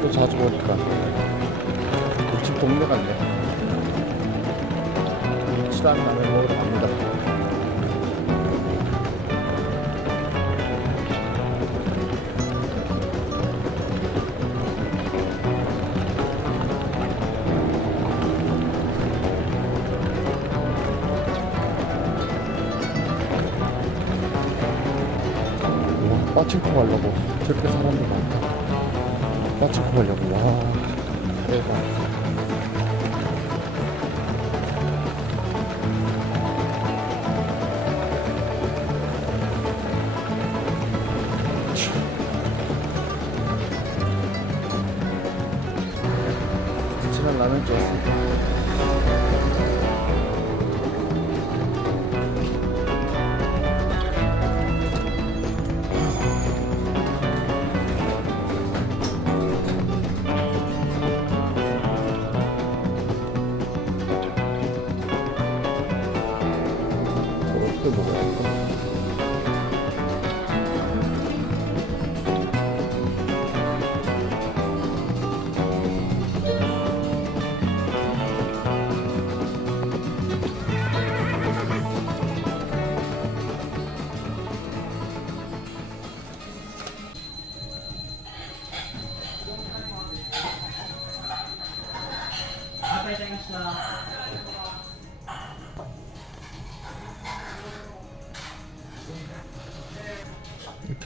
하도 자주 보니까. 우리 집 동네 같네. 칠한 라면 먹으러 갑니다. 빠칭코 가려고 저렇게 사람들 많다 빠칭코 가려고. 와 대박. 라면 좋았어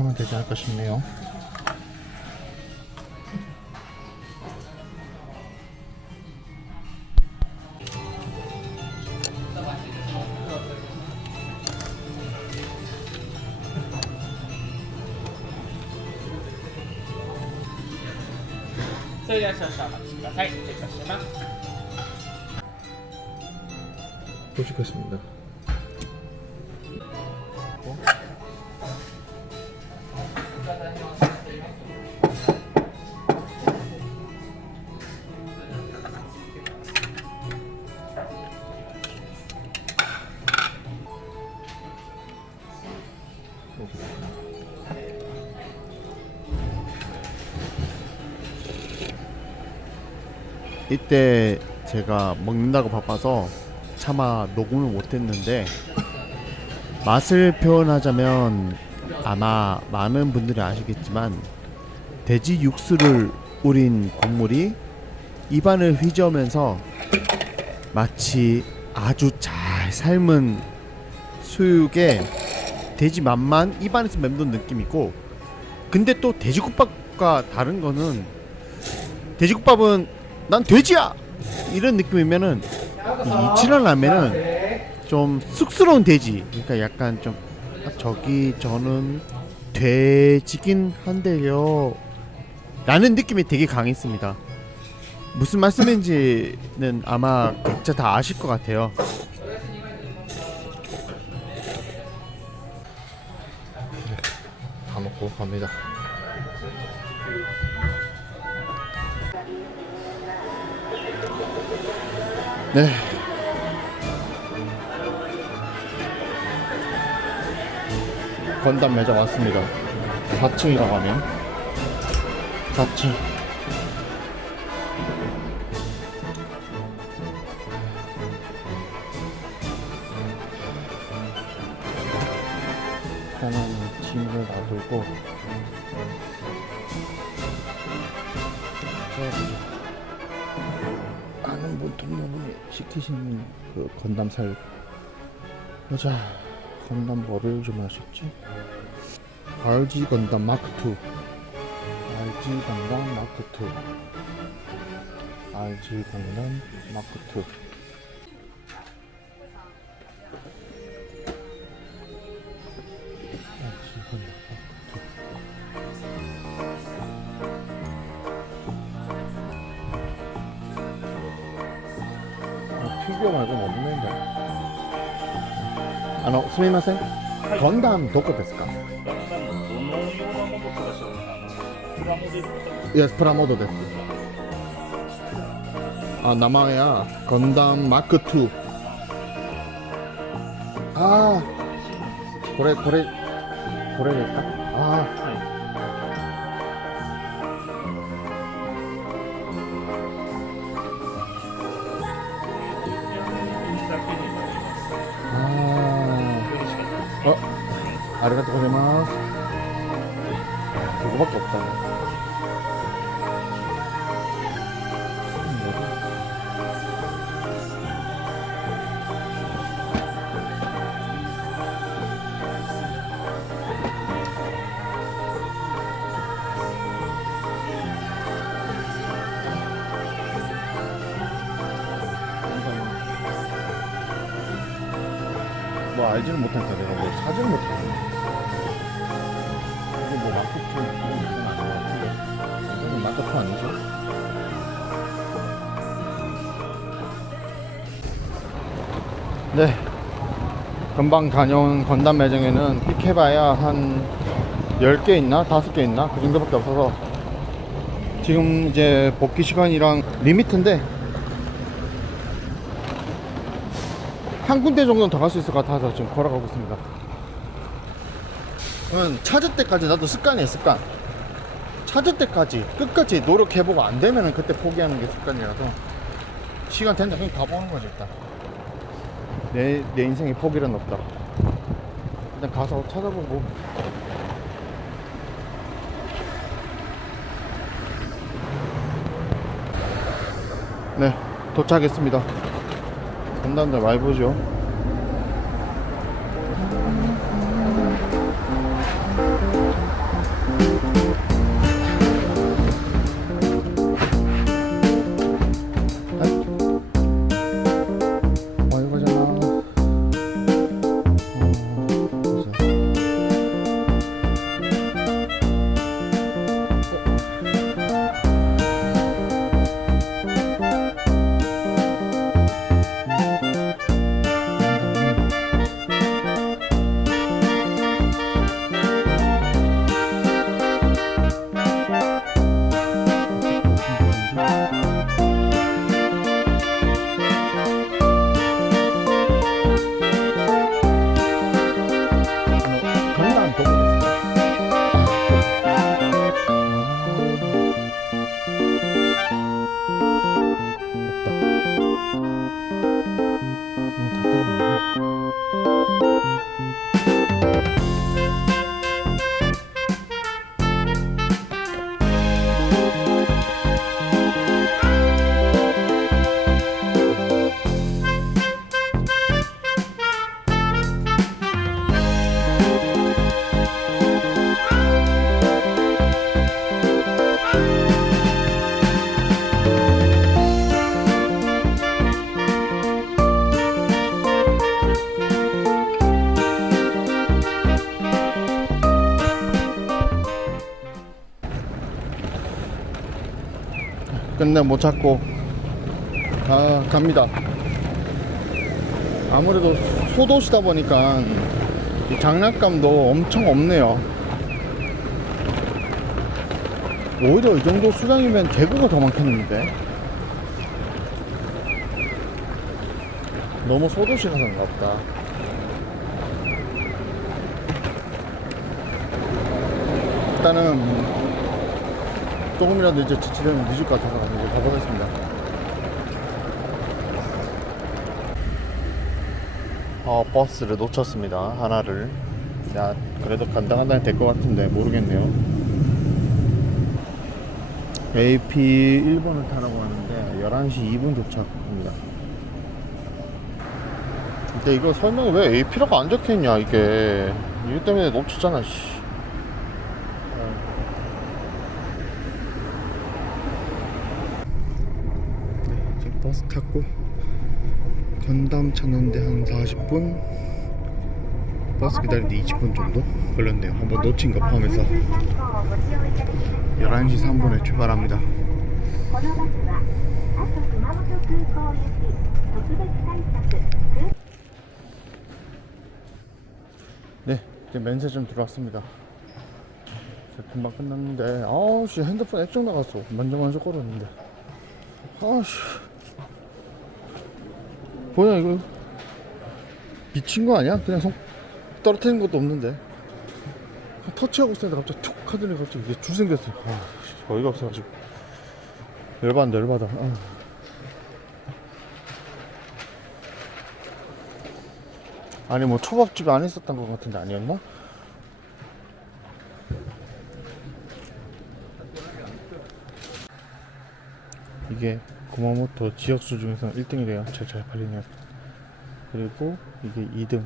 이렇게 하면 되지 않을까 싶네요. 도시겠습니다. 이때 제가 먹는다고 바빠서 차마 녹음을 못했는데 맛을 표현하자면 아마 많은 분들이 아시겠지만 돼지 육수를 우린 국물이 입안을 휘저으면서 마치 아주 잘 삶은 수육에 돼지 맛만 입안에서 맴도는 느낌이고 근데 또 돼지국밥과 다른 거는 돼지국밥은 난 돼지야! 이런 느낌이면은 이 이치란 라면은 좀 쑥스러운 돼지. 그러니까 약간 좀 아, 저기 저는 돼지긴 한데요. 라는 느낌이 되게 강했습니다. 무슨 말씀인지는 아마 각자 다 아실 것 같아요. 다 먹고 갑니다 네. 건담 매장 왔습니다. 4층이라고 하면 4층. 시키시는 그 건담 살 보자 건담 뭐를 주문하셨지? RG 건담 마크 2 RG 건담 마크 2 RG 건담 마크 2業も危ないんだよあのすみません、はい、こんんどこですか？いやプラモドですあ名前やこんだんマック2ああこれこれこれですか？ああ 아리가또 고자이마스 그거밖에 없다. 뭐 알지는 못하니까 내가 뭐 사지는 못하고 이거 뭐 마크투 뭐 이건 아닌 것 같은데 이거는 마크투 아니죠? 네 금방 다녀온 건담 매장에는 픽해봐야 한 10개 있나? 5개 있나? 그 정도밖에 없어서 지금 이제 복귀 시간이랑 리미트인데 한 군데 정도는 더 갈 수 있을 것 같아서 지금 걸어가고 있습니다. 은 찾을 때까지 나도 습관이에요, 습관. 찾을 때까지 끝까지 노력해보고 안 되면은 그때 포기하는 게 습관이라서 시간 된다 그냥 가보는 거지 일단. 내, 내 인생에 포기는 없다. 일단 가서 찾아보고. 네, 도착했습니다. 건담들 많이 보죠. thank you. 끝내 못 찾고 아 갑니다. 아무래도 소도시다 보니까 이 장난감도 엄청 없네요. 오히려 이 정도 수량이면 대구가 더 많겠는데? 너무 소도시라서 그런가 보다. 일단은 조금이라도 이제 지치려면 늦을 것 같아서 이제 가보겠습니다. 어, 버스를 놓쳤습니다. 하나를. 야, 그래도 간당간당히 될 것 같은데 모르겠네요. AP 1번을 타라고 하는데 11시 2분 도착입니다. 근데 이거 설명이 왜 AP라고 안 적혀있냐 이게 이것 때문에 놓쳤잖아 씨. 네, 지금 버스 타고 전담 찾는데 한 40분? 버스 기다리는데 20분 정도 걸렸네요. 한번 놓친 거 포함해서. 11시 3분에 출발합니다. 네 이제 면세점 들어왔습니다. 금방 끝났는데 아우씨 핸드폰 액정 나갔어. 만져만져 걸었는데. 아우씨. 뭐야 이거 미친 거 아니야? 그냥 손 떨어뜨린 것도 없는데 터치하고 있었는데 갑자기 툭 하더니 갑자기 이게 줄 생겼어 아, 어이가 없어가지고 열받는다 열받아 아. 아니 뭐 초밥집 안 있었던 것 같은데 아니었나? 이게 구마모토 지역수 중에서 1등이래요. 제일 잘 팔리는 약. 그리고 이게 2등.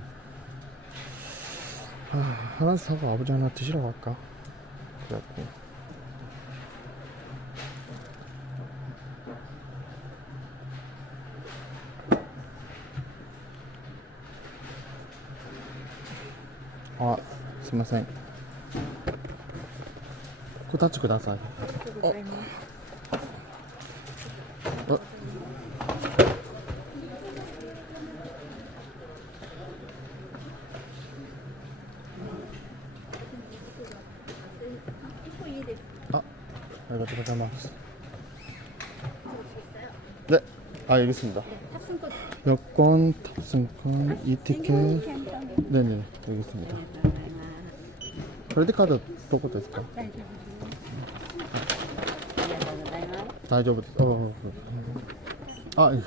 아, 하나 사고 아버지 하나 드시러 갈까? 그래갖고. 아, すみません。2つください。あ。 아, 알겠습니다. 여권, 탑승권, 이티켓. 네네, 알겠습니다. 크레딧 카드 どこですか?大丈夫です。ああ、あ、いい